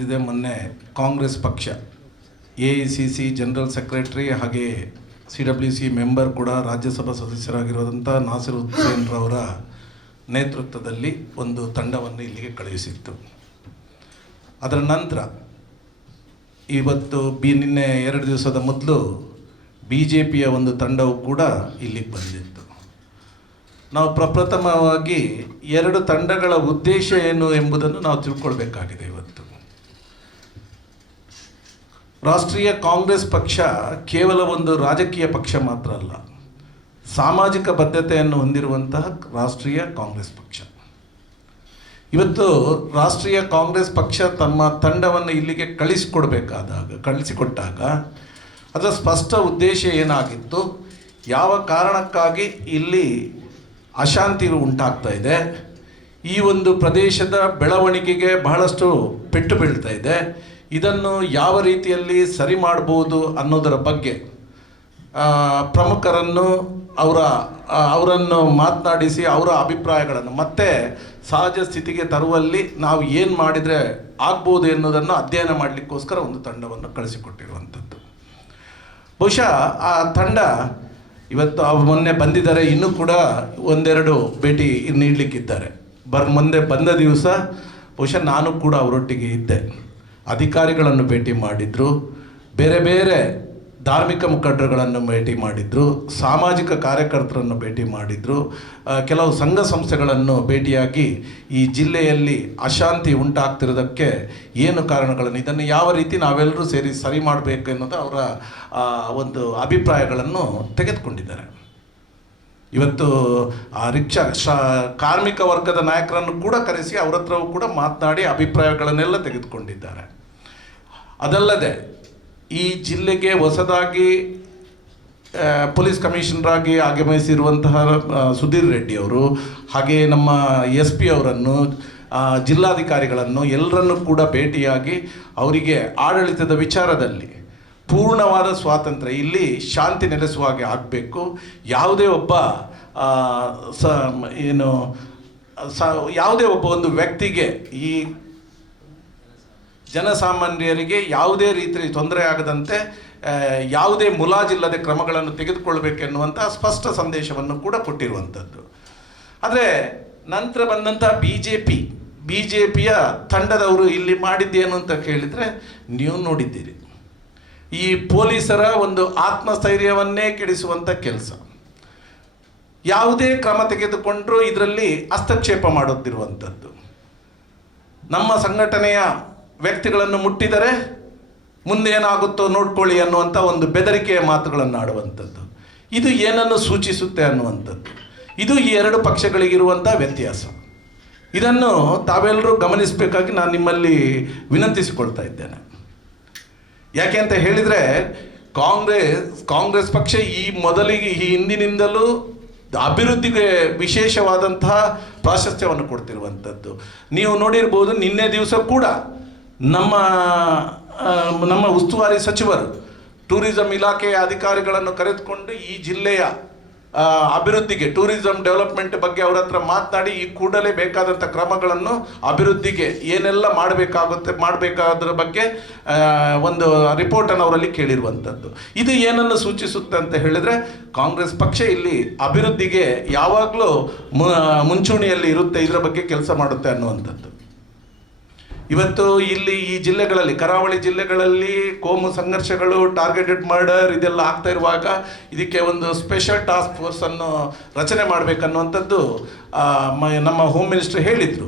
ಇದೆ ಮೊನ್ನೆ ಕಾಂಗ್ರೆಸ್ ಪಕ್ಷ AICC ಜನರಲ್ ಸೆಕ್ರೆಟರಿ ಹಾಗೆ CWC ಮೆಂಬರ್ ಕೂಡ ರಾಜ್ಯಸಭಾ ಸದಸ್ಯರಾಗಿರುವಂಥ ನಾಸಿರ್ ಹುಸೇನ್ ರವರ ನೇತೃತ್ವದಲ್ಲಿ ಒಂದು ತಂಡವನ್ನು ಇಲ್ಲಿಗೆ ಕಳುಹಿಸಿತ್ತು. ಅದರ ನಂತರ ಇವತ್ತು ನಿನ್ನೆ 2 ದಿವಸದ ಮೊದಲು BJPಯ ಒಂದು ತಂಡವು ಕೂಡ ಇಲ್ಲಿಗೆ ಬಂದಿತ್ತು. ನಾವು ಪ್ರಪ್ರಥಮವಾಗಿ 2 ತಂಡಗಳ ಉದ್ದೇಶ ಏನು ಎಂಬುದನ್ನು ನಾವು ತಿಳ್ಕೊಳ್ಬೇಕಾಗಿದೆ. ಇವತ್ತು ರಾಷ್ಟ್ರೀಯ ಕಾಂಗ್ರೆಸ್ ಪಕ್ಷ ಕೇವಲ ಒಂದು ರಾಜಕೀಯ ಪಕ್ಷ ಮಾತ್ರ ಅಲ್ಲ, ಸಾಮಾಜಿಕ ಬದ್ಧತೆಯನ್ನು ಹೊಂದಿರುವಂತಹ ರಾಷ್ಟ್ರೀಯ ಕಾಂಗ್ರೆಸ್ ಪಕ್ಷ. ಇವತ್ತು ರಾಷ್ಟ್ರೀಯ ಕಾಂಗ್ರೆಸ್ ಪಕ್ಷ ತಮ್ಮ ತಂಡವನ್ನು ಇಲ್ಲಿಗೆ ಕಳಿಸಿಕೊಟ್ಟಾಗ ಅದರ ಸ್ಪಷ್ಟ ಉದ್ದೇಶ ಏನಾಗಿತ್ತು, ಯಾವ ಕಾರಣಕ್ಕಾಗಿ ಇಲ್ಲಿ ಅಶಾಂತಿ ಉಂಟಾಗ್ತಾ ಇದೆ, ಈ ಒಂದು ಪ್ರದೇಶದ ಬೆಳವಣಿಗೆಗೆ ಬಹಳಷ್ಟು ಪೆಟ್ಟು ಬೀಳ್ತಾ ಇದೆ, ಇದನ್ನು ಯಾವ ರೀತಿಯಲ್ಲಿ ಸರಿ ಮಾಡ್ಬೋದು ಅನ್ನೋದರ ಬಗ್ಗೆ ಪ್ರಮುಖರನ್ನು ಅವರನ್ನು ಮಾತನಾಡಿಸಿ ಅವರ ಅಭಿಪ್ರಾಯಗಳನ್ನು ಮತ್ತೆ ಸಹಜ ಸ್ಥಿತಿಗೆ ತರುವಲ್ಲಿ ನಾವು ಏನು ಮಾಡಿದರೆ ಆಗ್ಬೋದು ಎನ್ನುವುದನ್ನು ಅಧ್ಯಯನ ಮಾಡಲಿಕ್ಕೋಸ್ಕರ ಒಂದು ತಂಡವನ್ನು ಕಳಿಸಿಕೊಟ್ಟಿರುವಂಥದ್ದು. ಬಹುಶಃ ಆ ತಂಡ ಇವತ್ತು ಮೊನ್ನೆ ಬಂದಿದ್ದಾರೆ, ಇನ್ನೂ ಕೂಡ 1-2 ಭೇಟಿ ನೀಡಲಿಕ್ಕಿದ್ದಾರೆ. ಮುಂದೆ ಬಂದ ದಿವಸ ಬಹುಶಃ ನಾನು ಕೂಡ ಅವರೊಟ್ಟಿಗೆ ಇದ್ದೆ. ಅಧಿಕಾರಿಗಳನ್ನು ಭೇಟಿ ಮಾಡಿದರು, ಬೇರೆ ಬೇರೆ ಧಾರ್ಮಿಕ ಮುಖಂಡರುಗಳನ್ನು ಭೇಟಿ ಮಾಡಿದರು, ಸಾಮಾಜಿಕ ಕಾರ್ಯಕರ್ತರನ್ನು ಭೇಟಿ ಮಾಡಿದರು, ಕೆಲವು ಸಂಘ ಸಂಸ್ಥೆಗಳನ್ನು ಭೇಟಿಯಾಗಿ ಈ ಜಿಲ್ಲೆಯಲ್ಲಿ ಅಶಾಂತಿ ಉಂಟಾಗ್ತಿರೋದಕ್ಕೆ ಏನು ಕಾರಣಗಳನ್ನು, ಇದನ್ನು ಯಾವ ರೀತಿ ನಾವೆಲ್ಲರೂ ಸೇರಿ ಸರಿ ಮಾಡಬೇಕು ಎನ್ನುವುದು ಅವರ ಒಂದು ಅಭಿಪ್ರಾಯಗಳನ್ನು ತೆಗೆದುಕೊಂಡಿದ್ದಾರೆ. ಇವತ್ತು ಕಾರ್ಮಿಕ ವರ್ಗದ ನಾಯಕರನ್ನು ಕೂಡ ಕರೆಸಿ ಅವರ ಹತ್ರವೂ ಕೂಡ ಮಾತನಾಡಿ ಅಭಿಪ್ರಾಯಗಳನ್ನೆಲ್ಲ ತೆಗೆದುಕೊಂಡಿದ್ದಾರೆ. ಅದಲ್ಲದೆ ಈ ಜಿಲ್ಲೆಗೆ ಹೊಸದಾಗಿ ಪೊಲೀಸ್ ಕಮಿಷನರಾಗಿ ಆಗಮಿಸಿರುವಂತಹ ಸುಧೀರ್ ರೆಡ್ಡಿ ಅವರು, ಹಾಗೆ ನಮ್ಮ SP ಅವರನ್ನು, ಜಿಲ್ಲಾಧಿಕಾರಿಗಳನ್ನು ಎಲ್ಲರನ್ನೂ ಕೂಡ ಭೇಟಿಯಾಗಿ ಅವರಿಗೆ ಆಡಳಿತದ ವಿಚಾರದಲ್ಲಿ ಪೂರ್ಣವಾದ ಸ್ವಾತಂತ್ರ್ಯ, ಇಲ್ಲಿ ಶಾಂತಿ ನೆಲೆಸುವ ಹಾಗೆ ಆಗಬೇಕು, ಯಾವುದೇ ಒಬ್ಬ ಯಾವುದೇ ಒಬ್ಬ ಒಂದು ವ್ಯಕ್ತಿಗೆ, ಈ ಜನಸಾಮಾನ್ಯರಿಗೆ ಯಾವುದೇ ರೀತಿಯ ತೊಂದರೆ ಆಗದಂತೆ ಯಾವುದೇ ಮುಲಾಜಿಲ್ಲದೆ ಕ್ರಮಗಳನ್ನು ತೆಗೆದುಕೊಳ್ಬೇಕೆನ್ನುವಂಥ ಸ್ಪಷ್ಟ ಸಂದೇಶವನ್ನು ಕೂಡ ಕೊಟ್ಟಿರುವಂಥದ್ದು. ಆದರೆ ನಂತರ ಬಂದಂಥ BJPಯ ತಂಡದವರು ಇಲ್ಲಿ ಮಾಡಿದ್ದೇನು ಅಂತ ಕೇಳಿದರೆ ನೀವು ನೋಡಿದ್ದೀರಿ, ಈ ಪೊಲೀಸರ ಒಂದು ಆತ್ಮಸ್ಥೈರ್ಯವನ್ನೇ ಕೆಡಿಸುವಂಥ ಕೆಲಸ, ಯಾವುದೇ ಕ್ರಮ ತೆಗೆದುಕೊಂಡರೂ ಇದರಲ್ಲಿ ಹಸ್ತಕ್ಷೇಪ ಮಾಡುತ್ತಿರುವಂಥದ್ದು, ನಮ್ಮ ಸಂಘಟನೆಯ ವ್ಯಕ್ತಿಗಳನ್ನು ಮುಟ್ಟಿದರೆ ಮುಂದೇನಾಗುತ್ತೋ ನೋಡ್ಕೊಳ್ಳಿ ಅನ್ನುವಂಥ ಒಂದು ಬೆದರಿಕೆಯ ಮಾತುಗಳನ್ನು ಆಡುವಂಥದ್ದು. ಇದು ಏನನ್ನು ಸೂಚಿಸುತ್ತೆ ಅನ್ನುವಂಥದ್ದು, ಇದು ಈ 2 ಪಕ್ಷಗಳಿಗಿರುವಂಥ ವ್ಯತ್ಯಾಸ. ಇದನ್ನು ತಾವೆಲ್ಲರೂ ಗಮನಿಸಬೇಕಾಗಿ ನಾನು ನಿಮ್ಮಲ್ಲಿ ವಿನಂತಿಸಿಕೊಳ್ತಾ ಇದ್ದೇನೆ. ಯಾಕೆ ಅಂತ ಹೇಳಿದರೆ ಕಾಂಗ್ರೆಸ್ ಪಕ್ಷ ಈ ಹಿಂದಿನಿಂದಲೂ ಅಭಿವೃದ್ಧಿಗೆ ವಿಶೇಷವಾದಂತಹ ಪ್ರಾಶಸ್ತ್ಯವನ್ನು ಕೊಡ್ತಿರುವಂಥದ್ದು. ನೀವು ನೋಡಿರ್ಬೋದು, ನಿನ್ನೆ ದಿವಸ ಕೂಡ ನಮ್ಮ ಉಸ್ತುವಾರಿ ಸಚಿವರು ಟೂರಿಸಂ ಇಲಾಖೆಯ ಅಧಿಕಾರಿಗಳನ್ನು ಕರೆದುಕೊಂಡು ಈ ಜಿಲ್ಲೆಯ ಅಭಿವೃದ್ಧಿಗೆ, ಟೂರಿಸಂ ಡೆವಲಪ್ಮೆಂಟ್ ಬಗ್ಗೆ ಅವರ ಹತ್ರ ಮಾತನಾಡಿ ಈ ಕೂಡಲೇ ಬೇಕಾದಂಥ ಕ್ರಮಗಳನ್ನು ಅಭಿವೃದ್ಧಿಗೆ ಏನೆಲ್ಲ ಮಾಡಬೇಕಾದ್ರ ಬಗ್ಗೆ ಒಂದು ರಿಪೋರ್ಟನ್ನು ಅವರಲ್ಲಿ ಕೇಳಿರುವಂಥದ್ದು. ಇದು ಏನನ್ನು ಸೂಚಿಸುತ್ತೆ ಅಂತ ಹೇಳಿದರೆ, ಕಾಂಗ್ರೆಸ್ ಪಕ್ಷ ಇಲ್ಲಿ ಅಭಿವೃದ್ಧಿಗೆ ಯಾವಾಗಲೂ ಮುಂಚೂಣಿಯಲ್ಲಿ ಇರುತ್ತೆ, ಇದರ ಬಗ್ಗೆ ಕೆಲಸ ಮಾಡುತ್ತೆ ಅನ್ನುವಂಥದ್ದು. ಇವತ್ತು ಇಲ್ಲಿ ಈ ಜಿಲ್ಲೆಗಳಲ್ಲಿ, ಕರಾವಳಿ ಜಿಲ್ಲೆಗಳಲ್ಲಿ ಕೋಮು ಸಂಘರ್ಷಗಳು, ಟಾರ್ಗೆಟೆಡ್ ಮರ್ಡರ್ ಇದೆಲ್ಲ ಆಗ್ತಾ ಇರುವಾಗ ಇದಕ್ಕೆ ಒಂದು ಸ್ಪೆಷಲ್ ಟಾಸ್ಕ್ ಫೋರ್ಸನ್ನು ರಚನೆ ಮಾಡಬೇಕನ್ನುವಂಥದ್ದು ನಮ್ಮ ಹೋಮ್ ಮಿನಿಸ್ಟರ್ ಹೇಳಿದರು.